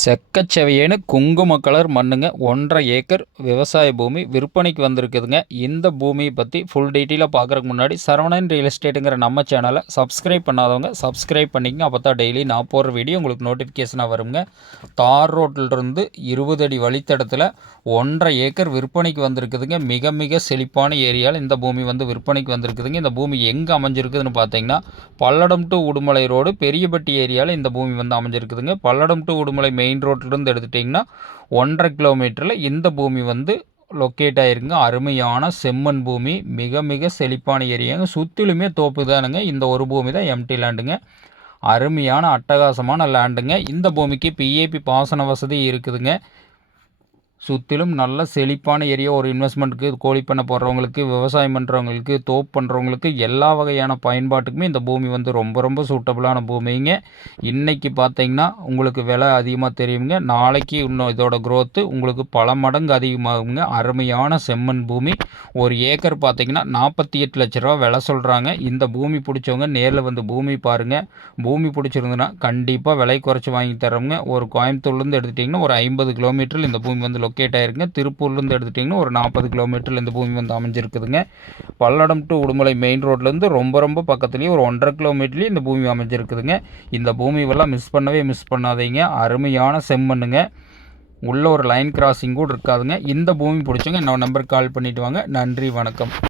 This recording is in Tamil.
செக்கச்செவையேன்னு குங்கும கலர் மண்ணுங்க. ஒன்றரை ஏக்கர் விவசாய பூமி விற்பனைக்கு வந்திருக்குதுங்க. இந்த பூமியை பற்றி ஃபுல் டீட்டெயிலாக பார்க்குறக்கு முன்னாடி சரவணன் ரியல் எஸ்டேட்டுங்கிற நம்ம சேனலை சப்ஸ்கிரைப் பண்ணாதவங்க சப்ஸ்கிரைப் பண்ணிக்கங்க. அப்போ தான் டெய்லி நான் போடுற வீடியோ உங்களுக்கு நோட்டிஃபிகேஷனாக வருங்க. தார் ரோட்டிலிருந்து இருபது அடி வழித்தடத்தில் ஒன்றரை ஏக்கர் விற்பனைக்கு வந்திருக்குதுங்க. மிக மிக செழிப்பான ஏரியாவில் இந்த பூமி வந்து விற்பனைக்கு வந்திருக்குதுங்க. இந்த பூமி எங்கே அமைஞ்சிருக்குதுன்னு பார்த்தீங்கன்னா பல்லடம் டு உடுமலை ரோடு பெரியபட்டி ஏரியாவில் இந்த பூமி வந்து அமைஞ்சிருக்குதுங்க. பல்லடம் டு உடுமலை மெயின் ரோட்லேருந்து எடுத்துட்டிங்கன்னா ஒன்றரை கிலோமீட்டரில் இந்த பூமி வந்து லொக்கேட் ஆகிருக்குங்க அருமையான செம்மண் பூமி மிக மிக செழிப்பான ஏரியாங்க. சுற்றிலுமே தோப்பு தானுங்க. இந்த ஒரு பூமி தான் எம்டி லேண்டுங்க அருமையான அட்டகாசமான லேண்டுங்க இந்த பூமிக்கு பிஏபி பாசன வசதி இருக்குதுங்க. சுற்றிலும் நல்ல செழிப்பான ஏரியா ஒரு இன்வெஸ்ட்மெண்ட்டுக்கு கோழி பண்ண போடுறவங்களுக்கு விவசாயம் பண்ணுறவங்களுக்கு தோப்பு பண்ணுறவங்களுக்கு எல்லா வகையான பயன்பாட்டுக்குமே இந்த பூமி வந்து ரொம்ப ரொம்ப சூட்டபுளான பூமிங்க. இன்றைக்கி பார்த்தீங்கன்னா உங்களுக்கு விலை அதிகமாக தெரியுங்க. நாளைக்கு இன்னும் இதோட க்ரோத்து உங்களுக்கு பல மடங்கு அதிகமாகுங்க. அருமையான செம்மண் பூமி. ஒரு ஏக்கர் பார்த்தீங்கன்னா நாற்பத்தி எட்டு லட்ச ரூபா விலை சொல்கிறாங்க இந்த பூமி பிடிச்சவங்க நேரில் வந்து பூமி பாருங்கள் பூமி பிடிச்சிருந்துன்னா கண்டிப்பாக விலை குறைச்சி வாங்கி தரோங்க ஒரு கோயம்புத்தூர்லேருந்து எடுத்துட்டிங்கன்னா ஒரு ஐம்பது கிலோமீட்டரில் இந்த பூமி வந்து லொக்கேட் ஆகிருக்குங்க திருப்பூர்லேருந்து எடுத்துட்டிங்கன்னா ஒரு நாற்பது கிலோமீட்டரில் இந்த பூமி வந்து அமைஞ்சிருக்குதுங்க. பல்லடம் டு உடுமலை மெயின் ரோட்லேருந்து ரொம்ப ரொம்ப பக்கத்துலேயும் ஒரு ஒன்றரை கிலோமீட்டர்லேயும் இந்த பூமி அமைஞ்சிருக்குதுங்க. இந்த பூமியெல்லாம் மிஸ் பண்ணவே மிஸ் பண்ணாதீங்க. அருமையான செம்மண்ணுங்க. உள்ள ஒரு லைன் கிராசிங் கூட இருக்காதுங்க. இந்த பூமி பிடிச்சவங்க என்னோட நம்பருக்கு கால் பண்ணிவிட்டு வாங்க. நன்றி வணக்கம்.